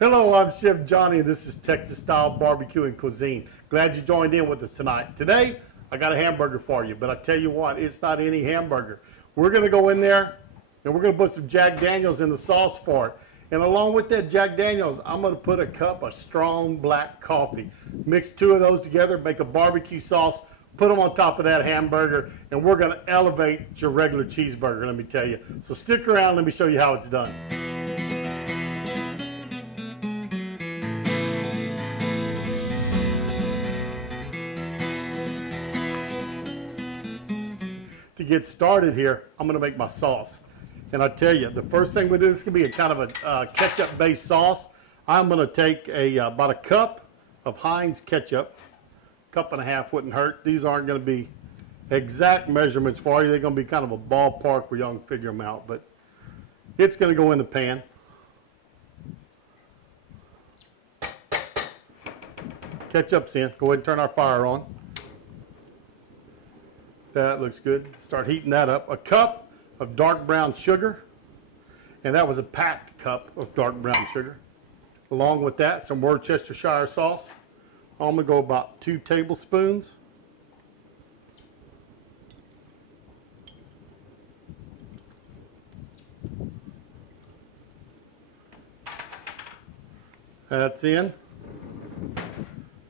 Hello, I'm Chef Johnny, and this is Texas Style Barbecue and Cuisine. Glad you joined in with us tonight. Today, I got a hamburger for you, but I tell you what, it's not any hamburger. We're going to go in there, and we're going to put some Jack Daniels in the sauce for it. And along with that Jack Daniels, I'm going to put a cup of strong black coffee. Mix two of those together, make a barbecue sauce, put them on top of that hamburger, and we're going to elevate your regular cheeseburger, let me tell you. So stick around, let me show you how it's done. To get started here, I'm going to make my sauce. And I tell you, the first thing we do, this is going to be a kind of a ketchup-based sauce. I'm going to take about a cup of Heinz Ketchup. Cup and a half wouldn't hurt. These aren't going to be exact measurements for you. They're going to be kind of a ballpark where y'all can figure them out. But it's going to go in the pan. Ketchup's in. Go ahead and turn our fire on. That looks good. Start heating that up. A cup of dark brown sugar, and that was a packed cup of dark brown sugar. Along with that, some Worcestershire sauce. I'm going to go about 2 tablespoons. That's in.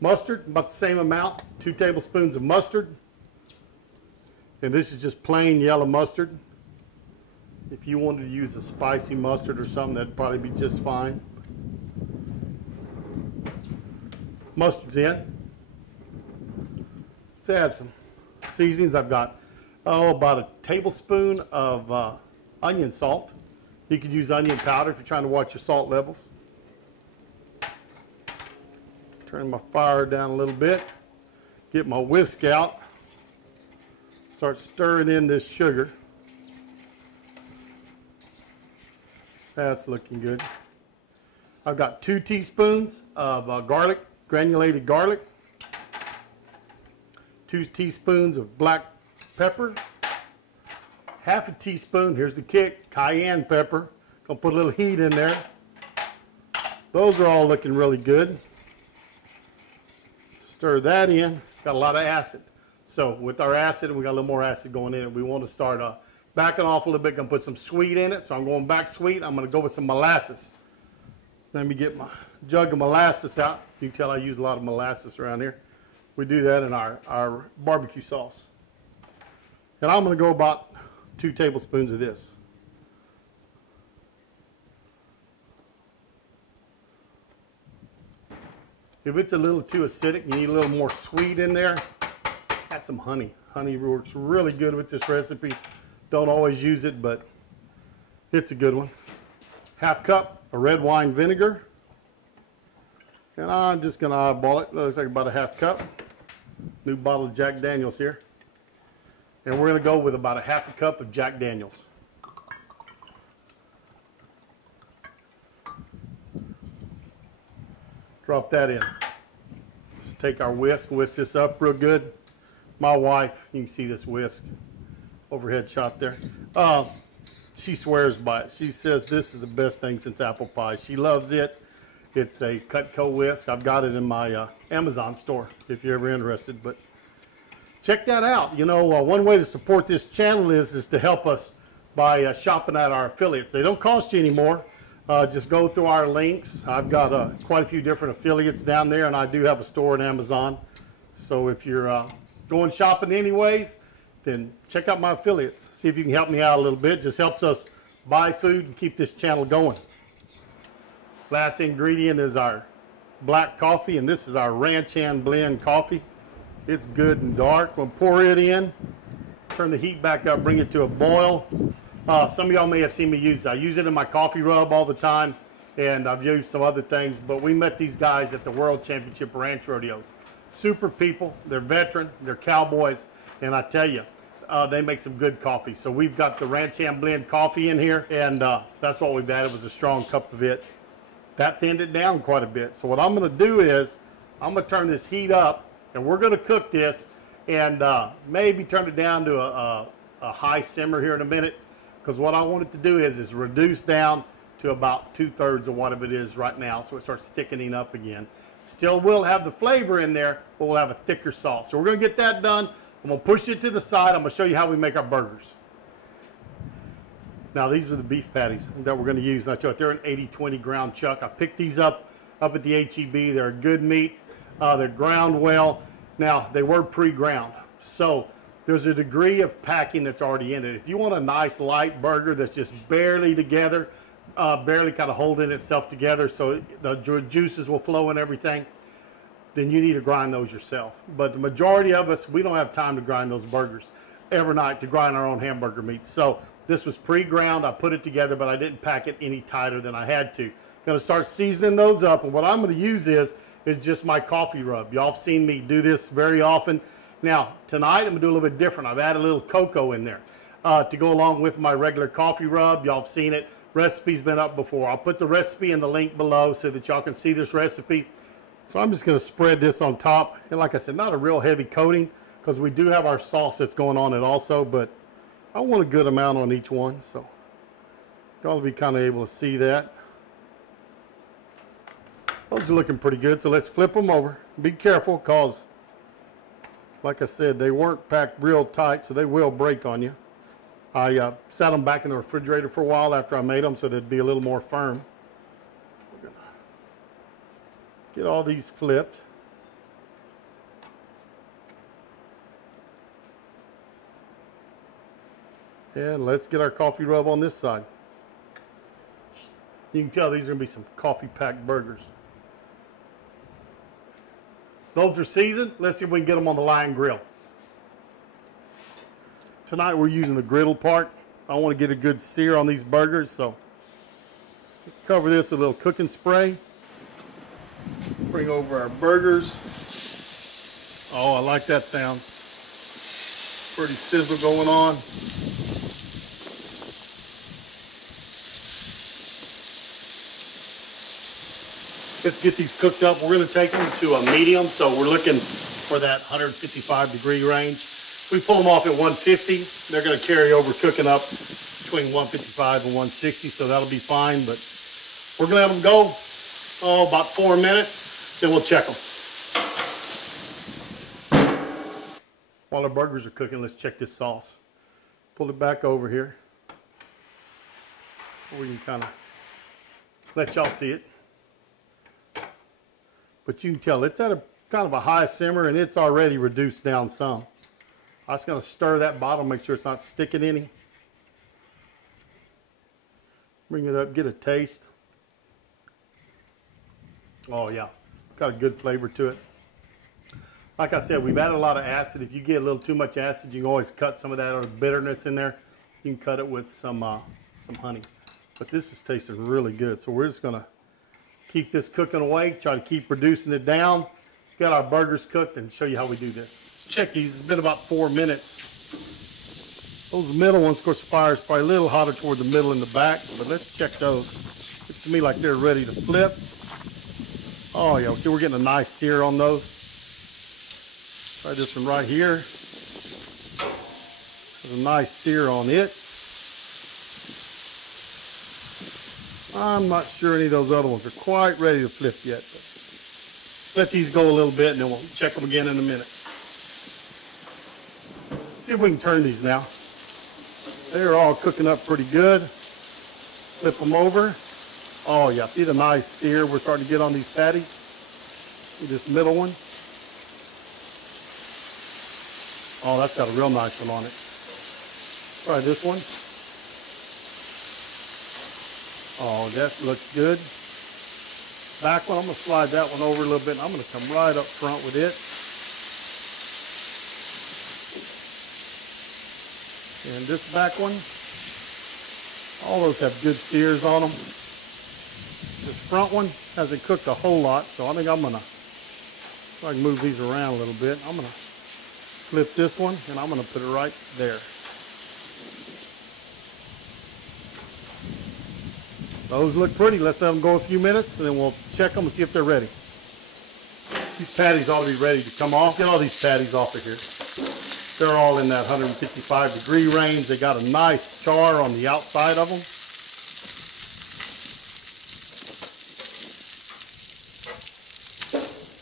Mustard, about the same amount, 2 tablespoons of mustard. And this is just plain yellow mustard. If you wanted to use a spicy mustard or something, that'd probably be just fine. Mustard's in. Let's add some seasonings. I've got, about a tablespoon of onion salt. You could use onion powder if you're trying to watch your salt levels. Turn my fire down a little bit. Get my whisk out. Start stirring in this sugar. That's looking good. I've got 2 teaspoons of garlic, granulated garlic. 2 teaspoons of black pepper. Half a teaspoon, here's the kick, cayenne pepper. Gonna put a little heat in there. Those are all looking really good. Stir that in. Got a lot of acid. So with our acid, and we got a little more acid going in, we want to start backing off a little bit. Gonna put some sweet in it, so I'm going back sweet. I'm gonna go with some molasses. Let me get my jug of molasses out. You can tell I use a lot of molasses around here. We do that in our barbecue sauce. And I'm gonna go about 2 tablespoons of this. If it's a little too acidic, you need a little more sweet in there, add some honey. Honey works really good with this recipe. Don't always use it, but it's a good one. Half cup of red wine vinegar. And I'm just going to eyeball it. Looks like about a half cup. New bottle of Jack Daniels here. And we're going to go with about a half a cup of Jack Daniels. Drop that in. Just take our whisk this up real good. My wife, you can see this whisk, overhead shot there. She swears by it. She says this is the best thing since apple pie. She loves it. It's a Cutco whisk. I've got it in my Amazon store if you're ever interested. But check that out. You know, one way to support this channel is to help us by shopping at our affiliates. They don't cost you anymore. Just go through our links. I've got quite a few different affiliates down there, and I do have a store on Amazon. So if you're going shopping anyways, then check out my affiliates. See if you can help me out a little bit. Just helps us buy food and keep this channel going. Last ingredient is our black coffee, and this is our Ranch Hand blend coffee. It's good and dark. We'll pour it in, turn the heat back up, bring it to a boil. Some of y'all may have seen me use it. I use it in my coffee rub all the time, and I've used some other things, but we met these guys at the World Championship Ranch Rodeos. Super people, they're veteran, they're cowboys, and I tell you, they make some good coffee. So we've got the Ranch Hand blend coffee in here, and that's what we've added was a strong cup of it. That thinned it down quite a bit. So what I'm going to do is, I'm going to turn this heat up, and we're going to cook this, and maybe turn it down to a high simmer here in a minute, because what I want it to do is reduce down to about 2/3 of what it is right now, so it starts thickening up again. Still will have the flavor in there, but we'll have a thicker sauce. So we're going to get that done. I'm going to push it to the side. I'm going to show you how we make our burgers. Now these are the beef patties that we're going to use. They're an 80/20 ground chuck. I picked these up at the HEB. They're a good meat. They're ground well. Now they were pre-ground, so there's a degree of packing that's already in it. If you want a nice light burger that's just barely together, barely kind of holding itself together so the juices will flow and everything, then you need to grind those yourself. But the majority of us, we don't have time to grind those burgers every night, to grind our own hamburger meat. So this was pre-ground. I put it together, but I didn't pack it any tighter than I had to. Going to start seasoning those up, and what I'm going to use is just my coffee rub. Y'all have seen me do this very often. Now tonight I'm going to do a little bit different. I've added a little cocoa in there to go along with my regular coffee rub. Y'all have seen it. Recipe's been up before. I'll put the recipe in the link below so that y'all can see this recipe. So I'm just going to spread this on top, and like I said, not a real heavy coating because we do have our sauce that's going on it also, but I want a good amount on each one, so y'all will be kind of able to see that. Those are looking pretty good, so let's flip them over. Be careful because, like I said, they weren't packed real tight, so they will break on you. I sat them back in the refrigerator for a while after I made them so they'd be a little more firm. We're gonna get all these flipped. And let's get our coffee rub on this side. You can tell these are going to be some coffee packed burgers. Those are seasoned. Let's see if we can get them on the Lion Grill. Tonight we're using the griddle part. I want to get a good sear on these burgers, so let's cover this with a little cooking spray. Bring over our burgers. Oh, I like that sound. Pretty sizzle going on. Let's get these cooked up. We're going to take them to a medium, so we're looking for that 155-degree range. We pull them off at 150. They're going to carry over cooking up between 155 and 160, so that'll be fine. But we're going to let them go, about 4 minutes, then we'll check them. While our burgers are cooking, let's check this sauce. Pull it back over here. We can kind of let y'all see it. But you can tell it's at a kind of a high simmer and it's already reduced down some. I'm just going to stir that bottom, make sure it's not sticking any. Bring it up, get a taste. Oh yeah, got a good flavor to it. Like I said, we've added a lot of acid. If you get a little too much acid, you can always cut some of that or bitterness in there. You can cut it with some honey. But this is tasting really good. So we're just going to keep this cooking away, try to keep reducing it down. Got our burgers cooked and show you how we do this. Let's check these. It's been about 4 minutes. Those middle ones, of course, the fire is probably a little hotter toward the middle and the back, but let's check those. Looks to me like they're ready to flip. Oh yeah, see we're getting a nice sear on those. Try this one right here. There's a nice sear on it. I'm not sure any of those other ones are quite ready to flip yet. But let these go a little bit and then we'll check them again in a minute. See if we can turn these now. They're all cooking up pretty good. Flip them over. Oh yeah, see the nice sear we're starting to get on these patties? See this middle one? Oh, that's got a real nice one on it. Try this one. Oh, that looks good. Back one, I'm going to slide that one over a little bit, and I'm going to come right up front with it. And this back one, all those have good sears on them. This front one hasn't cooked a whole lot, so I think I'm going to, if I can move these around a little bit, I'm going to flip this one, and I'm going to put it right there. Those look pretty. Let's let them go a few minutes, and then we'll check them and see if they're ready. These patties ought to be ready to come off. Get all these patties off of here. They're all in that 155-degree range. They got a nice char on the outside of them.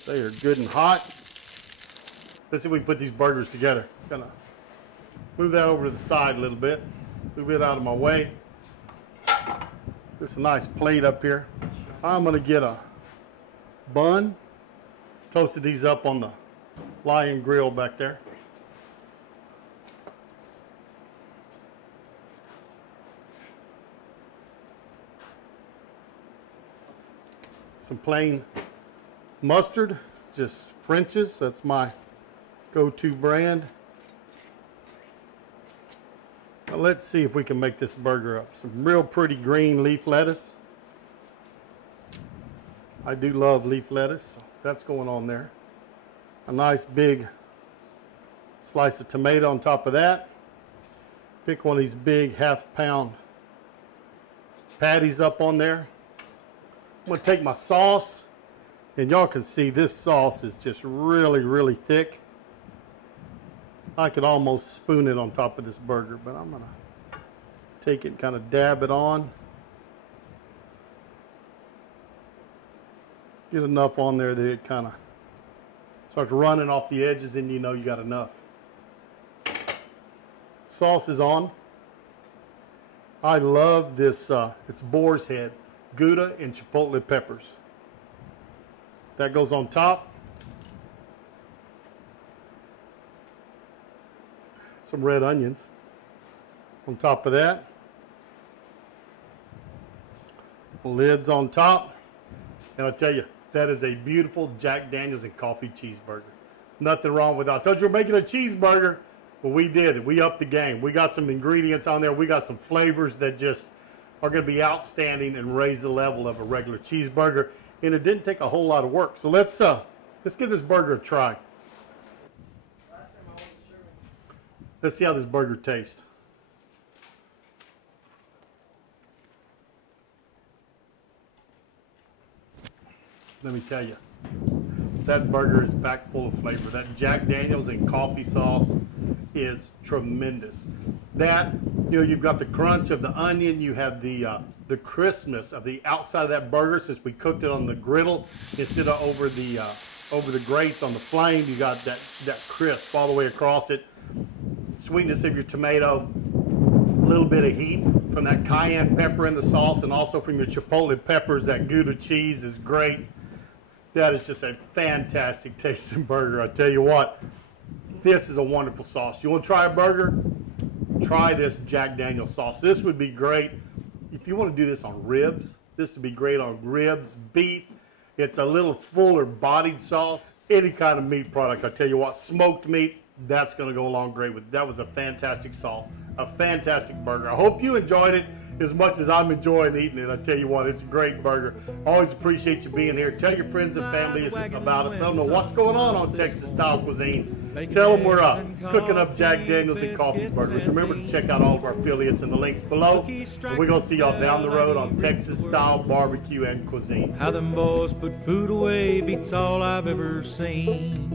They are good and hot. Let's see if we can put these burgers together. Gonna move that over to the side a little bit. Move it out of my way. Just a nice plate up here. I'm gonna get a bun. Toasted these up on the Lion grill back there. Some plain mustard, just French's. That's my go-to brand. Now let's see if we can make this burger up. Some real pretty green leaf lettuce. I do love leaf lettuce, so that's going on there. A nice big slice of tomato on top of that. Pick one of these big half-pound patties up on there. I'm going to take my sauce, and y'all can see this sauce is just really, really thick. I could almost spoon it on top of this burger, but I'm going to take it and kind of dab it on. Get enough on there that it kind of starts running off the edges, and you know you got enough. Sauce is on. I love this, it's boar's head, Gouda and chipotle peppers. That goes on top. Some red onions on top of that. Lids on top. And I'll tell you, that is a beautiful Jack Daniel's and coffee cheeseburger. Nothing wrong with that. I told you we're making a cheeseburger. Well, we did it. We upped the game. We got some ingredients on there. We got some flavors that just are going to be outstanding and raise the level of a regular cheeseburger. And it didn't take a whole lot of work. So let's give this burger a try. Let's see how this burger tastes. Let me tell you, that burger is packed full of flavor. That Jack Daniel's and coffee sauce is tremendous. That, you know, you've got the crunch of the onion, you have the crispness of the outside of that burger since we cooked it on the griddle instead of over the grates on the flame. You got that crisp all the way across it. Sweetness of your tomato, a little bit of heat from that cayenne pepper in the sauce, and also from your chipotle peppers. That Gouda cheese is great. That is just a fantastic tasting burger. I tell you what, this is a wonderful sauce. You want to try a burger? Try this Jack Daniel's sauce. This would be great if you want to do this on ribs. This would be great on ribs, beef. It's a little fuller bodied sauce. Any kind of meat product, I tell you what, smoked meat, that's going to go along great with it. That was a fantastic sauce, a fantastic burger. I hope you enjoyed it as much as I'm enjoying eating it. I tell you what, it's a great burger. Always appreciate you being here. Tell your friends and family about us. Let them know what's going on Texas Style Cuisine. Tell them we're cooking up Jack Daniel's and coffee burgers. Remember to check out all of our affiliates in the links below. And we're going to see y'all down the road on Texas Style Barbecue and Cuisine. How them boys put food away beats all I've ever seen.